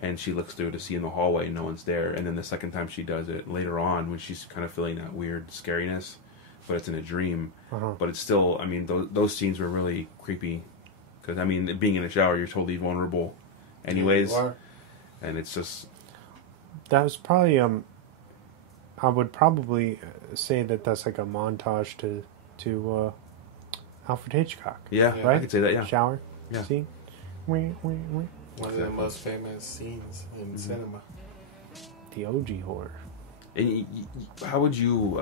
and she looks through to see in the hallway no one's there, and then the second time she does it later on when she's kind of feeling that weird scariness, but it's in a dream. But it's still, I mean, those scenes were really creepy, because I mean, being in the shower, you're totally vulnerable anyways, and it's just, that was probably I would probably say that that's like a montage to Alfred Hitchcock. Yeah, right? I could say that. Yeah, shower yeah. scene. One of the most famous scenes in cinema. The OG horror. And how would you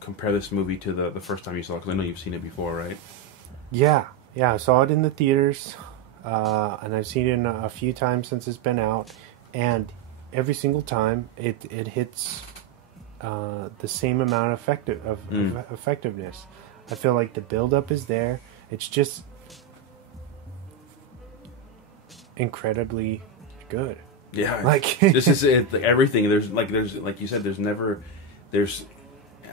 compare this movie to the first time you saw it? Because I know you've seen it before, right? Yeah. I saw it in the theaters, and I've seen it a few times since it's been out, and every single time it hits the same amount of effectiveness. I feel like the build-up is there. It's just incredibly good. Yeah, like this is it. Like everything. There's like you said.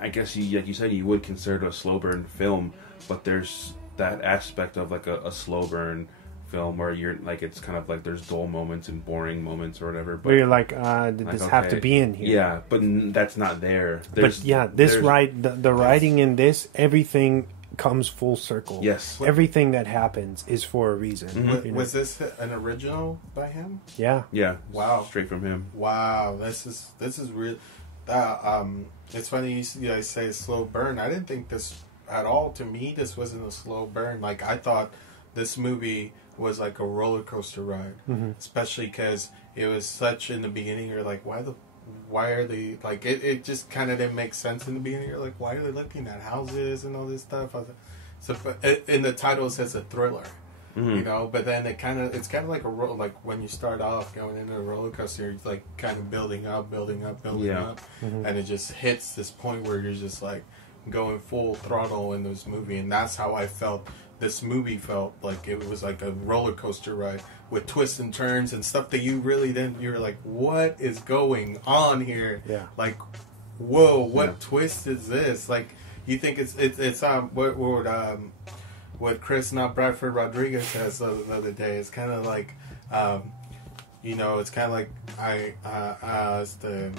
I guess you said you would consider it a slow burn film, but there's that aspect of like a slow burn film where you're like, it's kind of like there's dull moments and boring moments or whatever. But where you're like, did this have to be in here? Yeah, but that's not there. The writing in this, everything comes full circle. Yes. Everything that happens is for a reason. Mm-hmm. Was this an original by him? Yeah. Yeah. Wow. Straight from him. Wow. This is real. It's funny you guys say slow burn. I didn't think this at all. To me, this wasn't a slow burn. Like, I thought this movie was like a roller coaster ride, especially because it was such in the beginning. You're like, why are they like it just kind of didn't make sense in the beginning. You're like, why are they looking at houses and all this stuff? So in the title it says a thriller, you know, but then it's kind of like like when you start off going into a roller coaster, it's like kind of building up, and it just hits this point where you're just like going full throttle in this movie. And that's how I felt this movie felt. Like it was like a roller coaster ride with twists and turns and stuff that you really didn't. You were like, "What is going on here?" Yeah. Like, whoa, what twist is this? Like, you think it's what Chris, not Bradford Rodriguez, says the other day. It's kind of like, it's kind of like it's the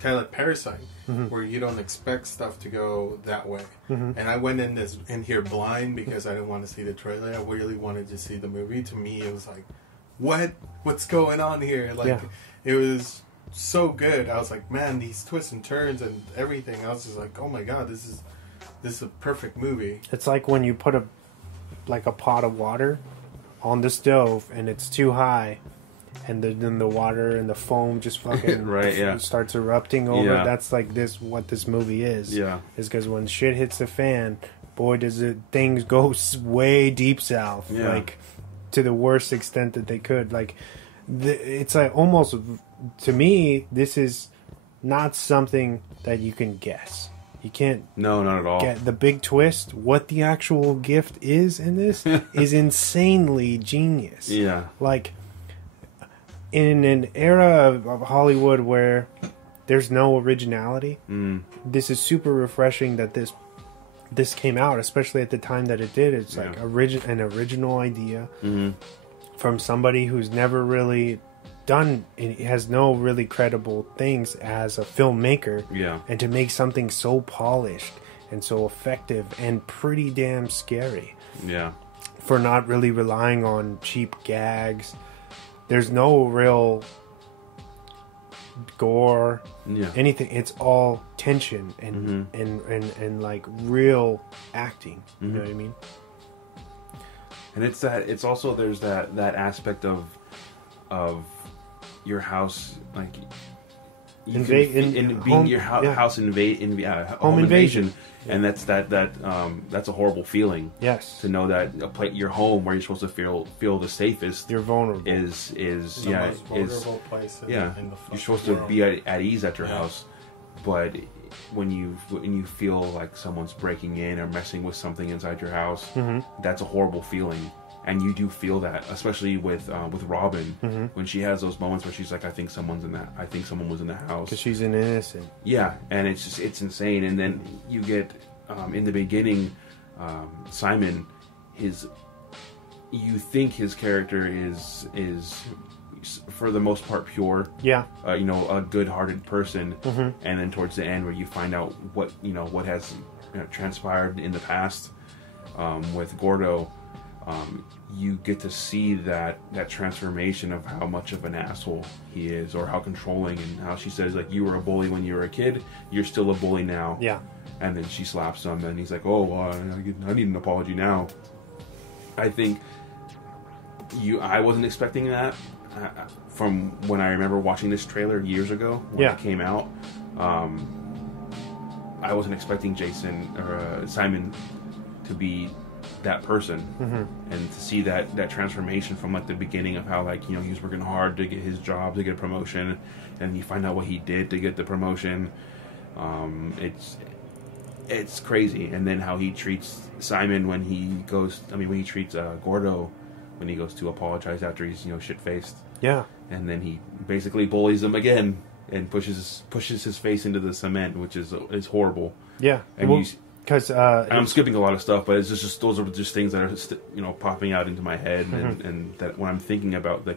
kind of like Parasite, where you don't expect stuff to go that way. And I went in here blind because I didn't want to see the trailer. I really wanted to see the movie. To me, it was like, what's going on here? Like, it was so good. I was like, man, these twists and turns and everything. I was just like, oh my god, this is a perfect movie. It's like when you put a pot of water on the stove and it's too high, and then the water and the foam just fucking starts erupting over. Yeah. That's like what this movie is. Yeah. Is because when shit hits the fan, boy, things go way deep south. Yeah. Like, to the worst extent that they could. Like, it's like almost, to me, this is not something that you can guess. You can't. No, not at all. Get the big twist. What the actual gift is in this is insanely genius. Yeah. Like, in an era of Hollywood where there's no originality, this is super refreshing that this came out, especially at the time that it did. It's like an original idea from somebody who's never really done, has no really credible things as a filmmaker. Yeah. And to make something so polished and so effective and pretty damn scary. Yeah. For not really relying on cheap gags. There's no real gore, anything. It's all tension and like real acting. You know what I mean? And it's also there's that aspect of your house, like home invasion. And that's a horrible feeling. Yes. To know that your home, where you're supposed to feel the safest, you're vulnerable. Is the most vulnerable place in the you're supposed to be at ease at your house, but when you feel like someone's breaking in or messing with something inside your house, that's a horrible feeling. And you do feel that, especially with Robin, when she has those moments where she's like, I think someone was in the house. Because she's an innocent. Yeah, and it's insane. And then you get, in the beginning, Simon, you think his character is for the most part, pure. Yeah. You know, a good-hearted person, Mm-hmm. and then towards the end, where you find out what has transpired in the past with Gordo, you get to see that transformation of how much of an asshole he is, or how controlling, and how she says, like, you were a bully when you were a kid, you're still a bully now. Yeah. And then she slaps him, and he's like, oh, well, I need an apology now. I think I wasn't expecting that from when I remember watching this trailer years ago when it came out. I wasn't expecting Jason or Simon to be that person, and to see that transformation from like the beginning of how, like, you know, he was working hard to get his job, to get a promotion, and you find out what he did to get the promotion. It's crazy. And then how he treats Simon when he treats Gordo when he goes to apologize after he's, you know, shit-faced. Yeah. And then he basically bullies him again and pushes his face into the cement, which is horrible. Yeah. And because I'm skipping a lot of stuff, but it's just those are just things that are popping out into my head, and that when I'm thinking about the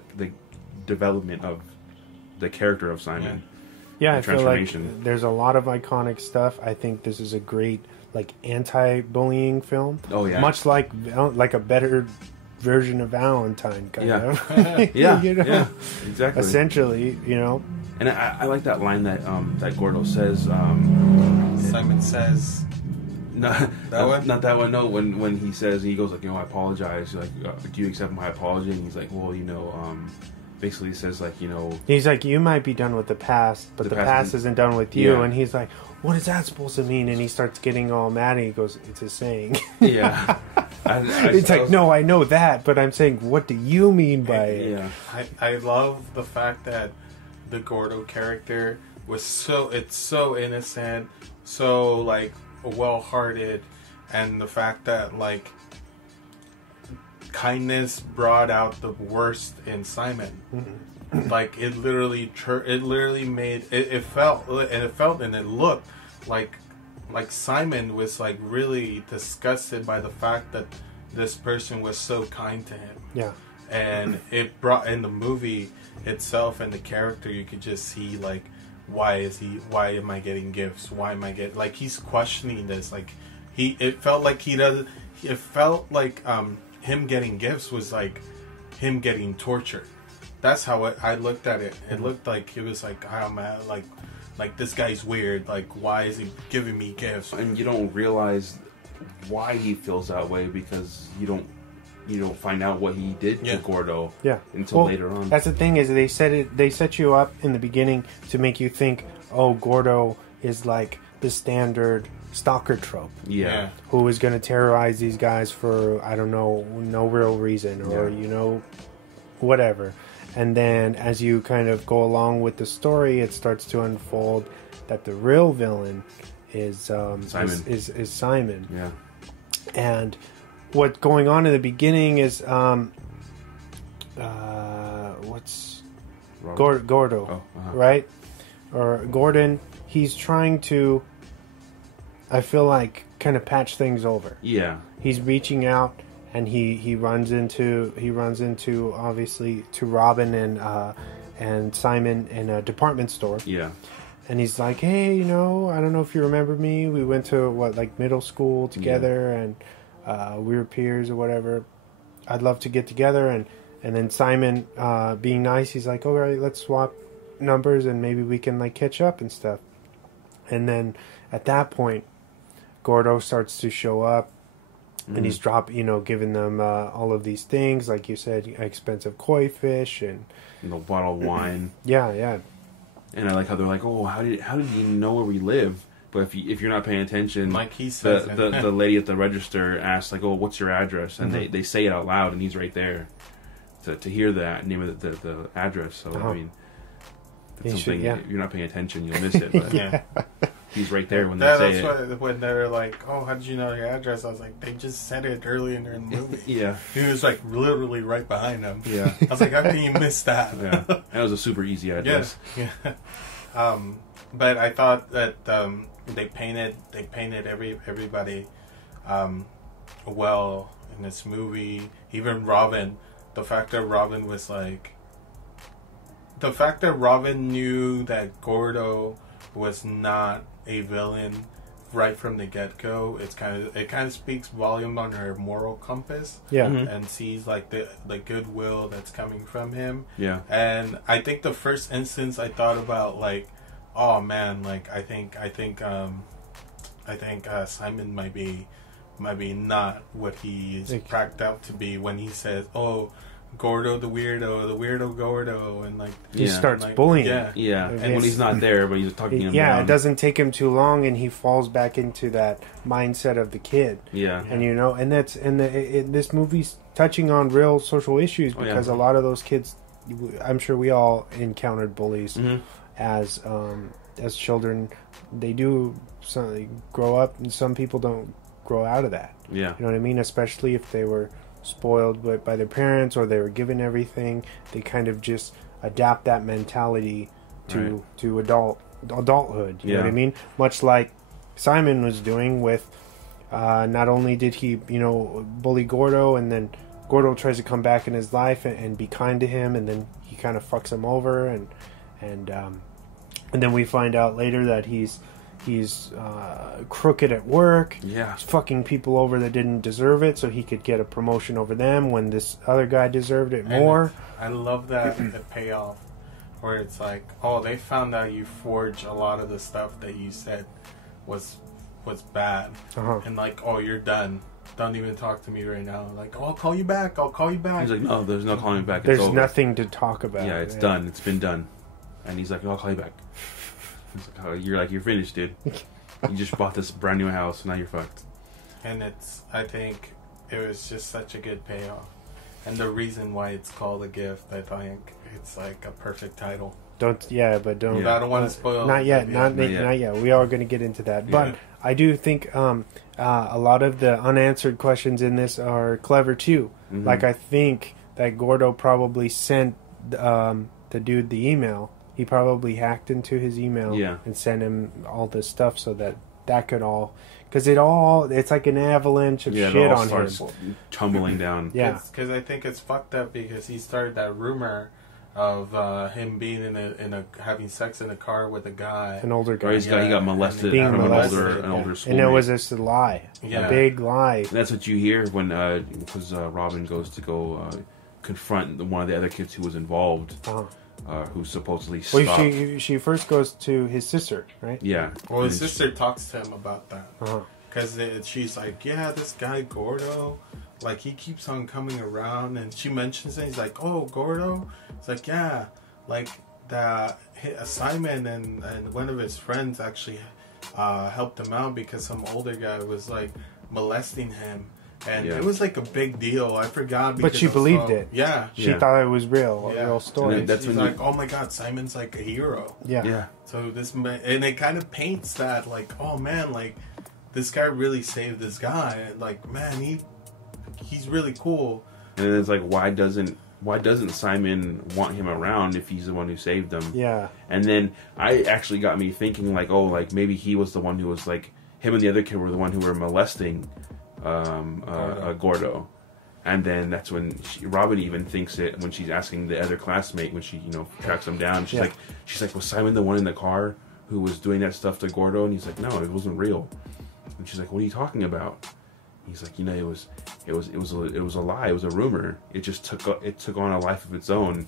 development of the character of Simon. Yeah, I feel like there's a lot of iconic stuff. I think this is a great, like, anti-bullying film. Oh yeah, much like a better version of Valentine, kind of. Yeah, you know? Yeah, exactly. Essentially, you know. And I like that line that Gordo says. Simon says. Not that one? Not that one. No, when he says, he goes like, you know, I apologize. Like, do you accept my apology? And he's like, well, you know, basically he says, like, you know, he's like, you might be done with the past, but the past isn't done with you. And he's like, what is that supposed to mean? And he starts getting all mad, and he goes, it's a saying. Yeah. It's like, no, I know that, but I'm saying, what do you mean by it? Yeah. I love the fact that the Gordo character was so innocent, so, like, well-hearted, and the fact that, like, kindness brought out the worst in Simon. Like, it literally made it felt and it looked like Simon was, like, really disgusted by the fact that this person was so kind to him. Yeah. And it brought, in the movie itself and the character, you could just see, like, why am I getting gifts? Why am I getting, like, he's questioning this. Like, it felt like him getting gifts was like him getting tortured. That's how I looked at it. It looked like it was like, oh man, like this guy's weird. Like, why is he giving me gifts? And you don't realize why he feels that way, because you don't find out what he did to Gordo until later on. That's the thing, is they set you up in the beginning to make you think, oh, Gordo is like the standard stalker trope. Yeah. Who is going to terrorize these guys for, I don't know, no real reason, or, you know, whatever. And then as you kind of go along with the story, it starts to unfold that the real villain is Simon. Is Simon. Yeah. And what's going on in the beginning is what's Gordo, right? Or Gordon, he's trying to, I feel like, kind of patch things over. Yeah. He's reaching out, and he runs into obviously to Robin and Simon in a department store. Yeah. And he's like, hey, you know, I don't know if you remember me. We went to middle school together, and we were peers or whatever. I'd love to get together. And then Simon, being nice, he's like, all right, let's swap numbers and maybe we can, like, catch up and stuff. And then at that point, Gordo starts to show up, and he's giving them all of these things, like you said, expensive koi fish and the bottle of wine. Yeah. And I like how they're like, oh, how did he know where we live? But if you're not paying attention, like he says, the lady at the register asks, like, oh, what's your address? And they say it out loud, and he's right there to hear that name of the address. So I mean, that's something, if you're not paying attention, you'll miss it. But he's right there when they say it. When they're like, oh, how did you know your address? I was like, they just said it earlier in the movie. Yeah. He was, like, literally right behind him. Yeah. I was like, how can you miss that? Yeah. That was a super easy address. Yeah. But I thought that they painted everybody well in this movie. Even Robin, the fact that Robin was like the fact that Robin knew that Gordo was not a villain right from the get-go, it kind of speaks volume on her moral compass. Yeah. And sees like the goodwill that's coming from him. Yeah. And I think the first instance I thought about, like, oh man, like I think Simon might be not what he is cracked out to be when he says, "Oh, Gordo the weirdo Gordo," and like he starts bullying. Yeah. And when he's not there, but he's talking him down. It doesn't take him too long, and he falls back into that mindset of the kid. Yeah. And and that's this movie's touching on real social issues because a lot of those kids, I'm sure we all encountered bullies as children. They do they grow up, and some people don't grow out of that. Yeah. You know what I mean? Especially if they were spoiled by their parents or they were given everything, they kind of just adapt that mentality to adulthood. You know what I mean? Much like Simon was doing with not only did he bully Gordo, and then Gordo tries to come back in his life and be kind to him, and then he kind of fucks him over, and then we find out later that he's crooked at work. Yeah. He's fucking people over that didn't deserve it so he could get a promotion over them when this other guy deserved it more. I love that the payoff where it's like, oh, they found out you forged a lot of the stuff that you said was bad. And like, oh, you're done. Don't even talk to me right now. Like, oh, I'll call you back. He's like, no, there's no calling back. There's nothing to talk about. Yeah, it's done. It's been done. And he's like, no, I'll call you back. You're finished, dude. You just bought this brand new house, now you're fucked. And I think it was just such a good payoff. And the reason why it's called A Gift, I think it's like a perfect title. I don't want to spoil. Not yet. Not yet. We are going to get into that. But I do think a lot of the unanswered questions in this are clever too. Like, I think that Gordo probably sent the dude the email. He probably hacked into his email and sent him all this stuff so that could all... Because it's like an avalanche of shit on him. Tumbling down. Yeah. Because I think it's fucked up because he started that rumor of him being having sex in a car with a guy. An older guy. Or he got molested from an older schoolmate. And it was just a lie. Yeah. A big lie. And that's what you hear when Robin goes to confront one of the other kids who was involved. Who supposedly stopped. Well, she first goes to his sister, right? Yeah. Well, his sister talks to him about that. Because she's like, yeah, this guy Gordo, like, he keeps on coming around. And she mentions it. He's like, oh, Gordo? It's like, yeah. Like, Simon and one of his friends actually helped him out because some older guy was, like, molesting him. And it was like a big deal. I forgot. But she believed it. Yeah. She thought it was real. A real story. And that's like, oh my God, Simon's like a hero. Yeah. So and it kind of paints that, like, oh man, like, this guy really saved this guy. Like, man, he's really cool. And then it's like, why doesn't Simon want him around if he's the one who saved him? Yeah. And then I actually got me thinking, like, oh, like, maybe he was the one who was, like, him and the other kid were the one who were molesting Gordo. And then that's when Robin even thinks it when she's asking the other classmate when she tracks him down. She's like, was Simon the one in the car who was doing that stuff to Gordo? And he's like, no, it wasn't real. And she's like, what are you talking about? And he's like, it was a lie. It was a rumor. It just took on a life of its own,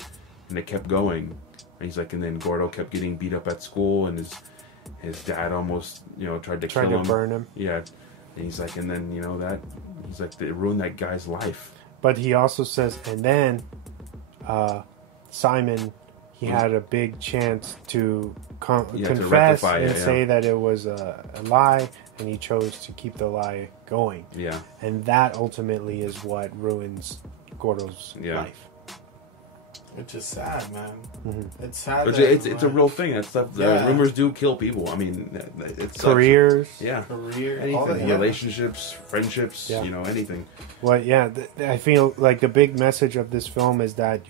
and it kept going. And he's like, and then Gordo kept getting beat up at school, and his dad almost tried to kill him, burn him. Yeah. And he's like, and then, he's like, it ruined that guy's life. But he also says, and then Simon, he had a big chance to confess and say that it was a lie, and he chose to keep the lie going. Yeah. And that ultimately is what ruins Gordo's life. Which is sad, man. Mm-hmm. It's sad. It's a real thing. That stuff. Rumors do kill people. I mean, it's careers. Anything. Relationships, friendships. Anything. Well, I feel like the big message of this film is that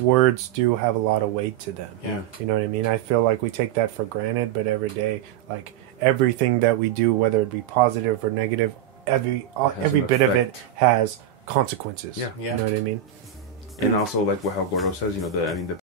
words do have a lot of weight to them. Yeah. You know what I mean? I feel like we take that for granted, but every day, like everything that we do, whether it be positive or negative, every bit of it has consequences. Yeah. You know what I mean? And also, like how Gordo says, the